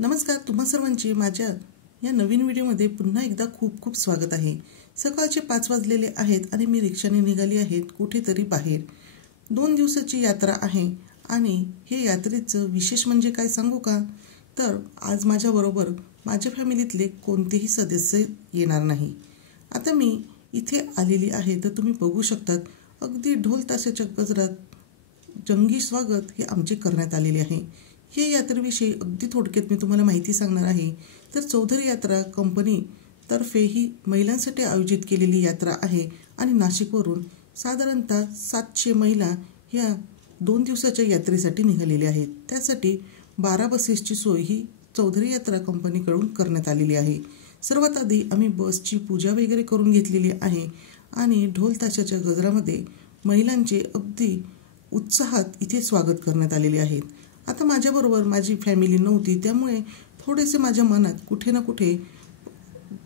नमस्कार, तुम्हा सर्वांचे माझ्या या नवीन व्हिडिओमध्ये पुन्हा एकदा खूप खूप स्वागत आहे। सकाळचे 5 वाजलेले आहेत आणि मी रिक्षाने निघाली आहे कुठेतरी बाहेर। 2 दिवसाची यात्रा आहे आणि हे यात्रेचं विशेष म्हणजे काय सांगू का? तर आज माझ्याबरोबर माझ्या फॅमिलीतले कोणतेही सदस्य येणार नाही। आता मी इथे आलेली आहे तर तुम्ही बघू शकतात, अगदी ढोल ताशाच्या गजरात जंगी स्वागत हे आमचे करण्यात आलेले आहे। हे यात्रेविषयी अगदी थोडक्यात मी तुम्हाला माहिती सांगणार आहे। तर चौधरी यात्रा कंपनी तर्फे ही महिलांसाठी आयोजित केलेली यात्रा आहे आणि नाशिकवरून साधारणतः 700 महिला या 2 दिवसाच्या यात्रेसाठी निघालेल्या आहेत। त्यासाठी 12 बसेसची सोय ही चौधरी यात्रा कंपनीकडून करण्यात आलेली आहे। सर्वात आधी आम्ही बसची पूजा वगैरे करून घेतलेली आहे आणि ढोल ताशाच्या गजरामध्ये महिलांचे अगदी उत्साहात इथे स्वागत करण्यात आलेले आहे। आता माझ्याबरोबर माझी फॅमिली नव्हती, त्यामुळे थोडेसे माझ्या मनात कुठे ना कुठे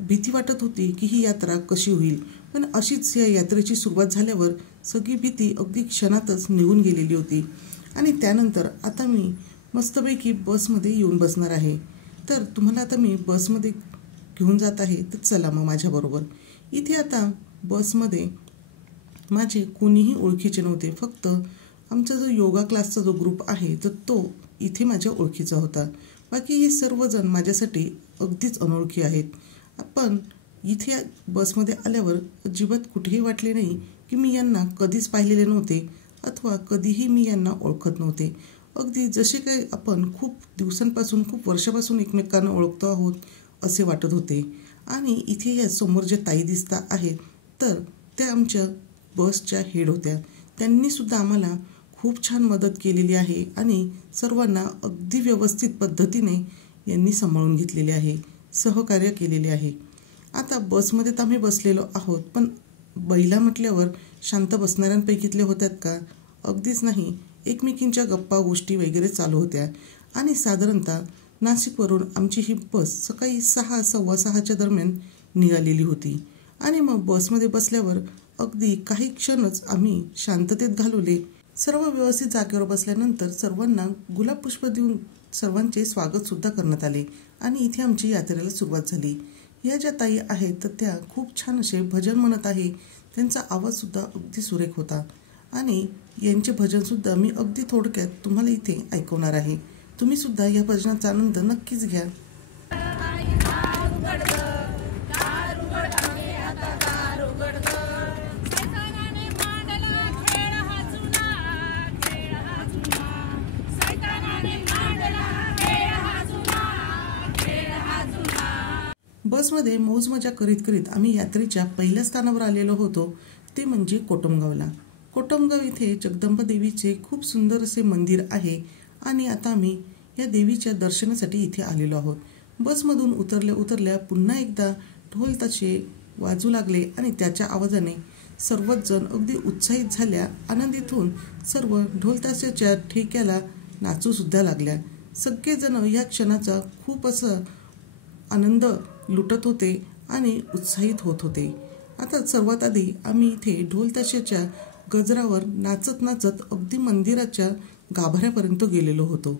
भीती वाटत होती की ही यात्रा कशी होईल। पण अशीच या यात्रेची सुरुवात झाल्यावर सगळी भीती अगदी क्षणातच निघून गेलेली होती आणि त्यानंतर आता मी मस्तपैकी बसमध्ये येऊन बसणार आहे। तर तुम्हाला आता मी बसमध्ये घेऊन जात आहे, तर चला मग माझ्याबरोबर। इथे आता बसमध्ये माझे कोणीही ओळखीचे नव्हते, फक्त आमचा जो योगा क्लासचा जो ग्रुप आहे तर तो इथे माझ्या ओळखीचा होता। बाकी हे सर्वजण माझ्यासाठी अगदीच अनोळखी आहेत। पण इथे बसमध्ये आल्यावर अजिबात कुठेही वाटले नाही की मी यांना कधीच पाहिलेले नव्हते अथवा कधीही मी यांना ओळखत नव्हते। अगदी जसे काही आपण खूप दिवसांपासून खूप वर्षापासून एकमेकांना ओळखतो आहोत असे वाटत होते। आणि इथे या समोर जे ताई दिसता आहेत तर त्या आमच्या बसच्या हेड होत्या। त्यांनी सुद्धा आम्हाला खूप छान मदत केलेली आहे आणि सर्वांना अगदी व्यवस्थित पद्धतीने यांनी सांभाळून घेतलेले आहे, सहकार्य केलेले आहे। आता बसमध्ये तर आम्ही बसलेलो आहोत, पण महिला म्हटल्यावर शांत बसणाऱ्यांपैकीतले होत्यात का? अगदीच नाही। एकमेकींच्या गप्पा गोष्टी वगैरे चालू होत्या आणि साधारणतः नाशिकवरून आमची ही बस सकाळी 6 सव्वा 6च्या दरम्यान निघालेली होती आणि मग बसमध्ये बसल्यावर अगदी काही क्षणच आम्ही शांततेत घालवले। सर्व व्यवस्थित जागेवर बसल्यानंतर सर्वांना गुलाब पुष्प देऊन सर्वांचे स्वागत सुद्धा करण्यात आले आणि इथे आमची यात्रेला सुरुवात झाली। या ज्या ताई आहेत तर त्या खूप छान असे भजन म्हणत आहे, त्यांचा आवाज सुद्धा अगदी सुरेख होता आणि यांचे भजन सुद्धा मी अगदी थोडक्यात तुम्हाला इथे ऐकवणार आहे। तुम्ही सुद्धा या भजनाचा आनंद नक्कीच घ्या। बसमध्ये मौज मजा करीत करीत आम्ही यात्रेच्या पहिल्या स्थानावर आलेलो होतो, ते म्हणजे कोटमगावला। कोटमगाव इथे जगदंबा देवीचे खूप सुंदर असे मंदिर आहे आणि आता आम्ही या देवीच्या दर्शनासाठी इथे आलेलो आहोत। बसमधून उतरल्या पुन्हा एकदा ढोल ताशे वाजू लागले आणि त्याच्या आवाजाने सर्वच जण अगदी उत्साहित झाल्या। आनंदित होऊन सर्व ढोल ताशाच्या ठेक्याला नाचू सुद्धा लागल्या। सगळेजण या क्षणाचा खूप असं आनंद लुटत होते आणि उत्साहित होत होते। आता सर्वात आधी आम्ही इथे ढोल ताशाच्या गजरावर नाचत नाचत अगदी मंदिराच्या गाभाऱ्यापर्यंत गेलेलो होतो।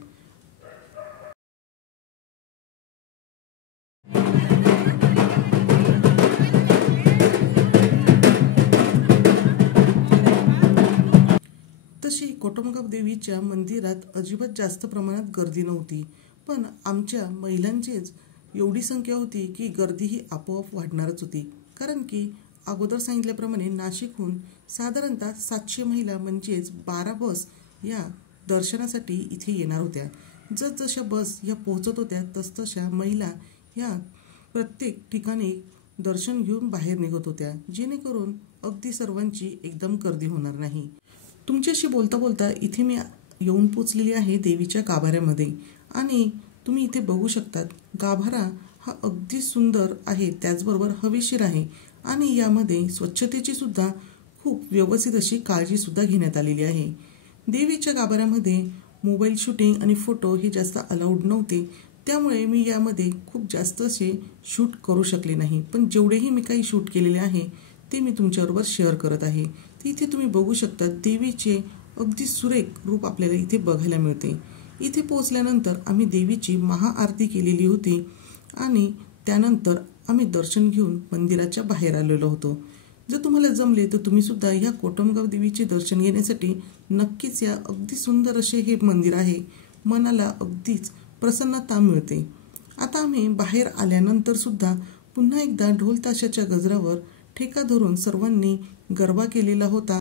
तशी कोटमगाव देवीच्या मंदिरात अजिबात जास्त प्रमाणात गर्दी नव्हती, पण आमच्या महिलांचीच एवढी संख्या होती की गर्दी ही आपोआप वाढणारच होती। कारण की अगोदर सांगितल्याप्रमाणे नाशिकहून साधारणतः 700 महिला म्हणजेच 12 बस या दर्शनासाठी इथे येणार होत्या। जसजशा बस या पोहोचत होत्या तसतशा महिला या प्रत्येक ठिकाणी दर्शन घेऊन बाहेर निघत होत्या, जेणेकरून अगदी सर्वांची एकदम गर्दी होणार नाही। तुमच्याशी बोलता बोलता इथे मी येऊन पोचलेली आहे देवीच्या गाभाऱ्यामध्ये आणि तुम्ही इथे बघू शकतात, गाभारा हा अगदी सुंदर आहे, त्याचबरोबर हवेशीर आहे आणि यामध्ये स्वच्छतेची सुद्धा खूप व्यवस्थित अशी काळजी सुद्धा घेण्यात आलेली आहे। देवीच्या गाभाऱ्यामध्ये मोबाईल शूटिंग आणि फोटो हे जास्त अलाउड नव्हते, त्यामुळे मी यामध्ये खूप जास्त असे शूट करू शकले नाही, पण जेवढेही मी काही शूट केलेले आहे ते मी तुमच्याबरोबर शेअर करत आहे। तर इथे तुम्ही बघू शकता देवीचे अगदी सुरेख रूप आपल्याला इथे बघायला मिळते। इथे पोहोचल्यानंतर आम्ही देवीची महाआरती केलेली होती आणि त्यानंतर आम्ही दर्शन घेऊन मंदिराच्या बाहेर आलेलो होतो। जर तुम्हाला जमले तर तुम्ही सुद्धा या कोटमगाव देवीचे दर्शन घेण्यासाठी नक्कीच या। अगदी सुंदर असे हे मंदिर आहे, मनाला अगदीच प्रसन्नता मिळते। आता आम्ही बाहेर आल्यानंतर सुद्धा पुन्हा एकदा ढोल ताशाच्या गजरावर ठेका धरून सर्वांनी गरबा केलेला होता।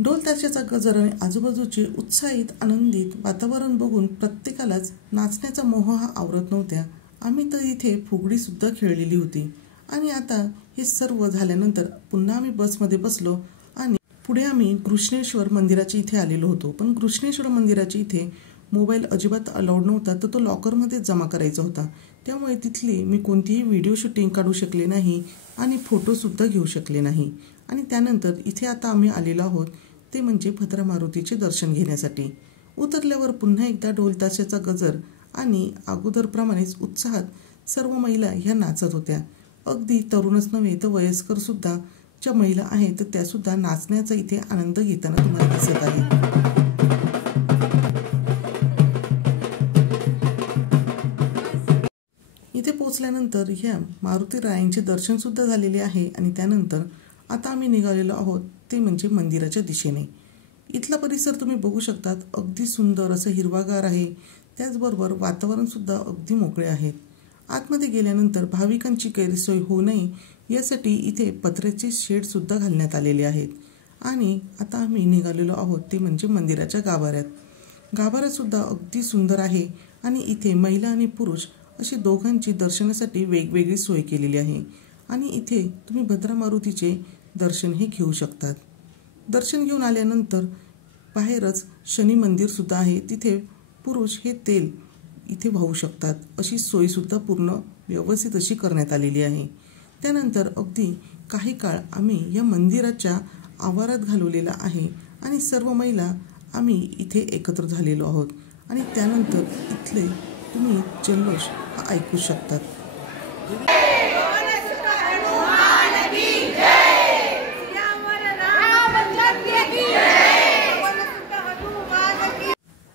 ढोल ताशाचा गजर आणि आजूबाजूचे उत्साहित आनंदित वातावरण बघून प्रत्येकालाच नाचण्याचा मोह हा आवरत नव्हता। आम्ही तर इथे फुगडी सुद्धा खेळलेली होती आणि आता हे सर्व झाल्यानंतर पुन्हा आम्ही बसमध्ये बसलो आणि पुढे आम्ही कृष्णेश्वर मंदिराच्या इथे आलेलो होतो। पण कृष्णेश्वर मंदिराच्या इथे मोबाईल अजिबात अलाउड नव्हता, तर तो लॉकरमध्ये जमा करायचा होता। त्यामुळे तिथली मी कोणतीही व्हिडिओ शूटिंग काढू शकले नाही आणि फोटोसुद्धा घेऊ शकले नाही। आणि त्यानंतर इथे आता आम्ही आलेलो आहोत ते म्हणजे भद्रा मारुतीचे दर्शन घेण्यासाठी। उतरल्यावर पुन्हा एकदा ढोल ताशाचा गजर आणि अगोदरप्रमाणेच उत्साहात सर्व महिला ह्या नाचत होत्या। अगदी तरुणच नव्हे तर वयस्कर सुद्धा ज्या महिला आहेत तर त्या सुद्धा नाचण्याचा इथे आनंद घेताना तुम्हाला दिसत आहे। इथे पोहोचल्यानंतर ह्या मारुती रायांचे दर्शन सुद्धा झालेले आहे आणि त्यानंतर आता आम्ही निघालेलो आहोत ते म्हणजे मंदिराच्या दिशेने। इथला परिसर तुम्ही बघू शकतात, अगदी सुंदर असं हिरवागार आहे, त्याचबरोबर वातावरण सुद्धा अगदी मोकळे आहेत। आतमध्ये गेल्यानंतर भाविकांची गैरसोय होऊ नये यासाठी इथे पत्र्याचे शेड सुद्धा घालण्यात आलेले आहेत। आणि आता आम्ही निघालेलो आहोत ते म्हणजे मंदिराच्या गाभाऱ्यात। गाभाऱ्यात सुद्धा अगदी सुंदर आहे आणि इथे महिला आणि पुरुष अशी दोघांची दर्शनासाठी वेगवेगळी सोय केलेली आहे आणि इथे तुम्ही भद्रा मारुतीचे दर्शन हे घेऊ शकतात। दर्शन घेऊन आल्यानंतर बाहेरच शनी मंदिर सुद्धा आहे, तिथे पुरुष हे तेल इथे वाहू शकतात, अशी सोय सुद्धा पूर्ण व्यवस्थित अशी करण्यात आलेली आहे। त्यानंतर अगदी काही काळ आम्ही या मंदिराच्या आवारात घालवलेला आहे आणि सर्व महिला आम्ही इथे एकत्र झालेलो आहोत आणि त्यानंतर इथले तुम्ही जल्लोष हा ऐकू शकतात।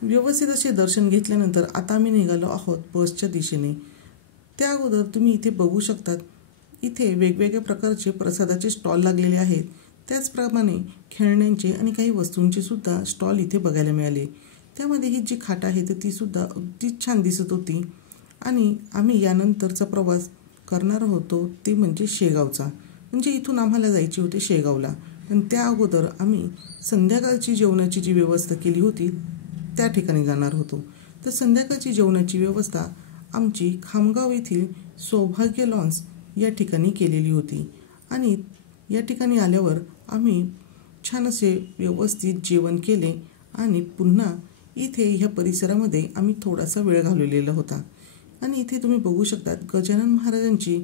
व्यवस्थित असे दर्शन घेतल्यानंतर आता आम्ही निघालो आहोत बसच्या दिशेने। त्या अगोदर तुम्ही इथे बघू शकतात, इथे वेगवेगळ्या प्रकारचे प्रसादाचे स्टॉल लागलेले आहेत, त्याचप्रमाणे खेळण्यांचे आणि काही वस्तूंचे सुद्धा स्टॉल इथे बघायला मिळाले। त्यामध्ये ही जी खाट आहे तर ती सुद्धा अगदी छान दिसत होती आणि आम्ही यानंतरचा प्रवास करणार होतो ते म्हणजे शेगावचा, म्हणजे इथून आम्हाला जायचे होते शेगावला। पण त्या अगोदर आम्ही संध्याकाळची जेवणाची जी व्यवस्था केली होती त्या ठिकाणी जाणार होतो। तर संध्याकाळची जेवणाची व्यवस्था आमची खामगाव येथील सौभाग्य लॉन्स या ठिकाणी केलेली होती आणि या ठिकाणी आल्यावर आम्ही छान असे व्यवस्थित जेवण केले आणि पुन्हा इथे ह्या परिसरामध्ये आम्ही थोडासा वेळ घालवलेला होता। आणि इथे तुम्ही बघू शकतात गजानन महाराजांची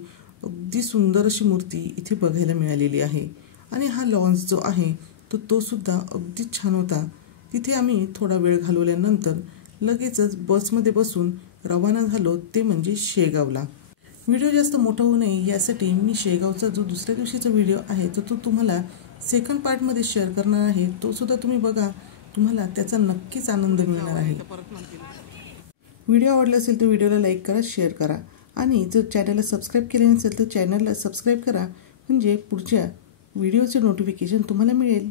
अगदी सुंदर अशी मूर्ती इथे बघायला मिळालेली आहे आणि हा लॉन्स जो आहे तर तो सुद्धा अगदी छान होता। तिथे आम्ही थोडा वेळ घालवल्यानंतर लगेचच बसमध्ये बसून रवाना झालो ते म्हणजे शेगावला। व्हिडिओ जास्त मोठा होऊ नये यासाठी मी शेगावचा जो दुसऱ्या दिवशीचा व्हिडिओ आहे तर तो तुम्हाला सेकंड पार्टमध्ये शेअर करणार आहे, तो सुद्धा तुम्ही बघा, तुम्हाला त्याचा नक्कीच आनंद मिळणार आहे। व्हिडिओ आवडला असेल तर व्हिडिओला लाईक करा, शेअर करा आणि जर चॅनलला सबस्क्राईब केले नसेल तर चॅनलला सबस्क्राईब करा, म्हणजे पुढच्या व्हिडिओचे नोटिफिकेशन तुम्हाला मिळेल।